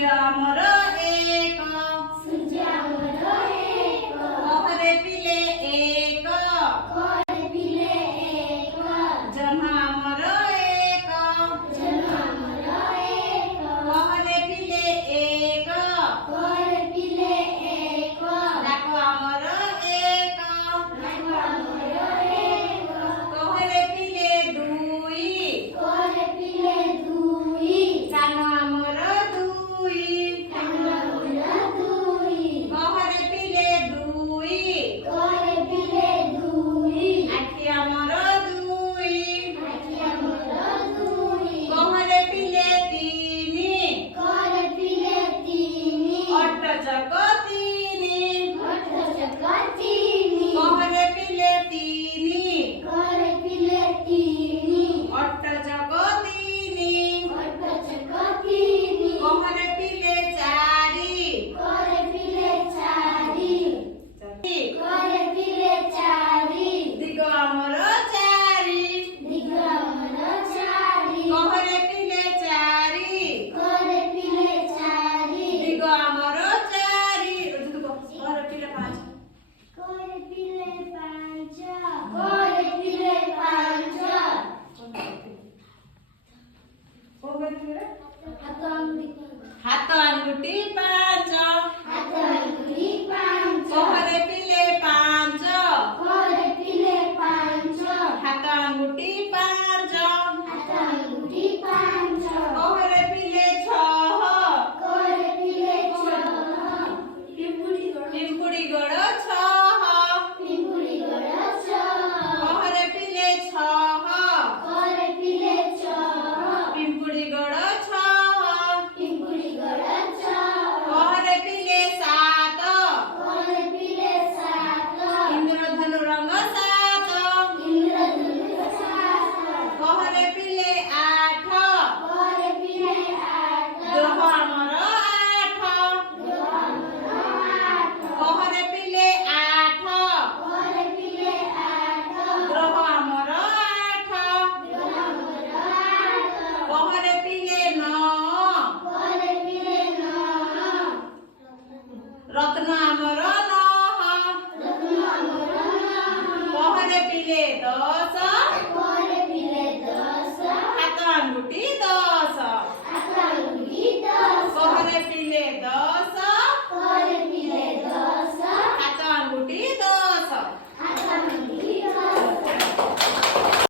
ସୂର୍ଯ୍ୟ ଆମର ଏକ, ସୂର୍ଯ୍ୟ ଆମର ଏକ, କରେ ପିଲେ ଏକ, କରେ ପିଲେ ଏକ, ଜହ୍ନ ଆମର ଏକ, ଜହ୍ନ ଆମର ଏକ, କରେ ପିଲେ ଏକ, କରେ ପିଲେ ଏକ, ଡାକ ଆମର ଏକ, ନାକ ଆମର ଏକ, କରେ ପିଲେ ଦୁଇ, କରେ ପିଲେ ଦୁଇ, କାନ ଆମର ଦୁଇ, କାନ ଆମର ଦୁଇ, କରେ ପିଲେ ଦୁଇ, କରେ ପିଲେ ଦୁଇ, ଆଖି ଆମର ଦୁଇ, ଆଖି ଆମର ଦୁଇ, କରେ ପିଲେ ତିନି, କରେ ପିଲେ ତିନି, ଅଟ ଚକ ତିନି, ଅଟ ଚକ ତିନି, କରେ ପିଲେ ତିନି, କରେ ପିଲେ ତିନି, ଅଟ ଚକ ତିନି, ଅଟ ଚକ ତିନି, କରେ ପିଲେ ଚାରି, କରେ ପିଲେ ଚାରି, କରେ ପିଲେ ଚାରି, ଦିଗ ଆମର ଚାରି, ଦିଗ ଆମର ଚାରି, କରେ ପିଲେ ଚାରି, କରେ ପିଲେ ଚାରି, ଦିଗ ଆମର ଚାରି, କରେ ପିଲେ ପାଞ୍ଚ, କରେ ପିଲେ ପାଞ୍ଚ, କରେ ପିଲେ ପାଞ୍ଚ, କଣ କରିଥିଲେ? ହାତ ଆଙ୍ଗୁଠି ହାତ ଆଙ୍ଗୁଠି ପାଞ୍ଚ।